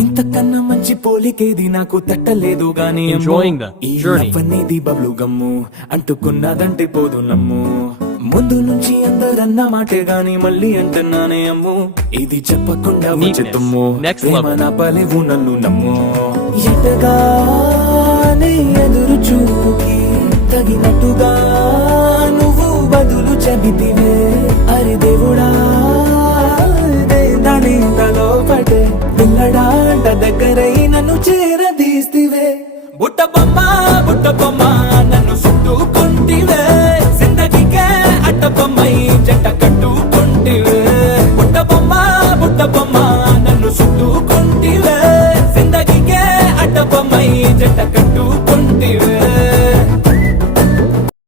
ఇంతకన్నా మంచి పోలికేది నాకు తట్టలేదు గాని Enjoying the ఈ journey. లవ్ అనేది బబ్లు గమ్ము అంటుకున్నదంటే పోదు నమ్ము ముందు నుంచి అందరన్న మాటే గాని మళ్ళీ అంటున్నానే అమ్ము ఇది చెప్పకుండా వచ్చే Neatness. తుమ్ము Next ప్రేమ level. నా పలేవు నన్ను నమ్ము ఎటగానే ఎదురు చూపుకి తగినట్టుగా నువ్వు బదులు చెబితివే అరే దేవుడా దాని తలో పడే పిల్లడాంట దగ్గరై నన్ను చేరదీస్తివే బుట్ట బొమ్మ నన్ను చుట్టూ